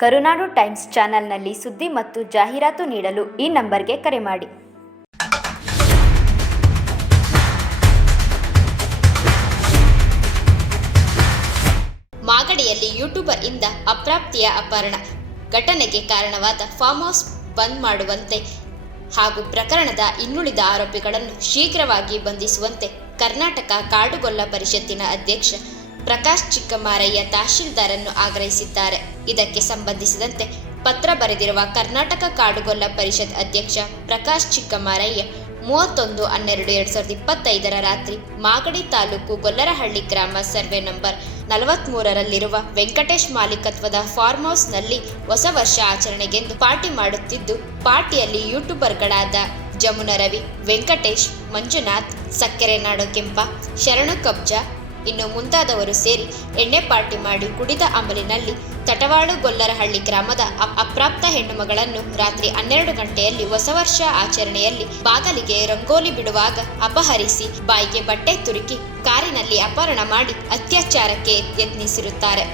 ಕರುನಾಡು times ಚಾನೆಲ್ನಲ್ಲಿ ಸುದ್ದಿ ಮತ್ತು ಜಾಹೀರಾತು ನೀಡಲು ಈ ನಂಬರ್ಗೆ ಕರೆ ಮಾಡಿ. ಮಾಗಡಿಯಲ್ಲಿ ಯೂಟ್ಯೂಬರ್ ಇಂದ ಅಪ್ರಾಪ್ತಿಯ ಅಪಹರಣ ಘಟನೆಗೆ ಕಾರಣವಾದ ಫಾರ್ಮ್ ಹೌಸ್ ಬಂದ್ ಮಾಡುವಂತೆ ಹಾಗೂ ಪ್ರಕರಣದ ಇನ್ನುಳಿದ ಆರೋಪಿಗಳನ್ನು ಶೀಘ್ರವಾಗಿ ಬಂಧಿಸುವಂತೆ ಕರ್ನಾಟಕ ಕಾಡುಗೊಲ್ಲ ಪರಿಷತ್ತಿನ ಅಧ್ಯಕ್ಷ ಪ್ರಕಾಶ್ ಚಿಕ್ಕಮಾರಯ್ಯ ತಹಶೀಲ್ದಾರನ್ನು ಆಗ್ರಹಿಸಿದ್ದಾರೆ. ಇದಕ್ಕೆ ಸಂಬಂಧಿಸಿದಂತೆ ಪತ್ರ ಬರೆದಿರುವ ಕರ್ನಾಟಕ ಕಾಡುಗೊಲ್ಲ ಪರಿಷತ್ ಅಧ್ಯಕ್ಷ ಪ್ರಕಾಶ್ ಚಿಕ್ಕಮಾರಯ್ಯ 31/12/2025 ರಾತ್ರಿ ಮಾಗಡಿ ತಾಲೂಕು ಗೊಲ್ಲರಹಳ್ಳಿ ಗ್ರಾಮ ಸರ್ವೆ ನಂಬರ್ 43ರಲ್ಲಿರುವ ವೆಂಕಟೇಶ್ ಮಾಲೀಕತ್ವದ ಫಾರ್ಮ್ ಹೌಸ್ನಲ್ಲಿ ಹೊಸ ವರ್ಷ ಆಚರಣೆಗೆಂದು ಪಾರ್ಟಿ ಮಾಡುತ್ತಿದ್ದು, ಪಾರ್ಟಿಯಲ್ಲಿ ಯೂಟ್ಯೂಬರ್ಗಳಾದ ಜಮುನ ರವಿ, ವೆಂಕಟೇಶ್, ಮಂಜುನಾಥ್, ಸಕ್ಕೆರೆನಾಡು ಕೆಂಪ, ಶರಣು ಕಬ್ಜಾ ಇನ್ನು ಮುಂತಾದವರು ಸೇರಿ ಎಣ್ಣೆ ಪಾರ್ಟಿ ಮಾಡಿ ಕುಡಿದ ಅಮಲಿನಲ್ಲಿ ತಟವಾಳು ಗೊಲ್ಲರಹಳ್ಳಿ ಗ್ರಾಮದ ಅಪ್ರಾಪ್ತ ಹೆಣ್ಣುಮಗಳನ್ನು ರಾತ್ರಿ 12 ಗಂಟೆಯಲ್ಲಿ ಹೊಸ ವರ್ಷ ಆಚರಣೆಯಲ್ಲಿ ಬಾಗಲಿಗೆ ರಂಗೋಲಿ ಬಿಡುವಾಗ ಅಪಹರಿಸಿ ಬಾಯಿಗೆ ಬಟ್ಟೆ ತುರುಕಿ ಕಾರಿನಲ್ಲಿ ಅಪಹರಣ ಮಾಡಿ ಅತ್ಯಾಚಾರಕ್ಕೆ ಯತ್ನಿಸಿರುತ್ತಾರೆ.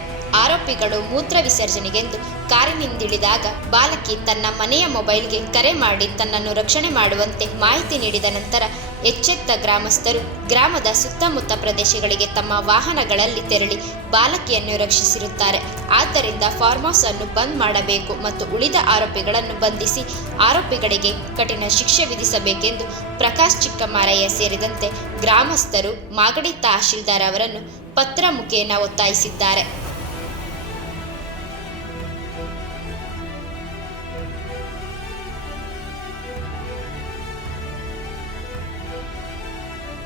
ಆರೋಪಿಗಳು ಮೂತ್ರ ವಿಸರ್ಜನೆಗೆಂದು ಕಾರಿನಿಂದಿಳಿದಾಗ ಬಾಲಕಿ ತನ್ನ ಮನೆಯ ಮೊಬೈಲ್ಗೆ ಕರೆ ಮಾಡಿ ತನ್ನನ್ನು ರಕ್ಷಣೆ ಮಾಡುವಂತೆ ಮಾಹಿತಿ ನೀಡಿದ ನಂತರ ಎಚ್ಚೆತ್ತ ಗ್ರಾಮಸ್ಥರು ಗ್ರಾಮದ ಸುತ್ತಮುತ್ತ ಪ್ರದೇಶಗಳಿಗೆ ತಮ್ಮ ವಾಹನಗಳಲ್ಲಿ ತೆರಳಿ ಬಾಲಕಿಯನ್ನು ರಕ್ಷಿಸಿರುತ್ತಾರೆ. ಆದ್ದರಿಂದ ಫಾರ್ಮ್ ಹೌಸ್ ಅನ್ನು ಬಂದ್ ಮಾಡಬೇಕು ಮತ್ತು ಉಳಿದ ಆರೋಪಿಗಳನ್ನು ಬಂಧಿಸಿ ಆರೋಪಿಗಳಿಗೆ ಕಠಿಣ ಶಿಕ್ಷೆ ವಿಧಿಸಬೇಕೆಂದು ಪ್ರಕಾಶ್ ಚಿಕ್ಕಮಾರಯ್ಯ ಸೇರಿದಂತೆ ಗ್ರಾಮಸ್ಥರು ಮಾಗಡಿ ತಹಶೀಲ್ದಾರ್ ಅವರನ್ನು ಪತ್ರ ಮುಖೇನ ಒತ್ತಾಯಿಸಿದ್ದಾರೆ.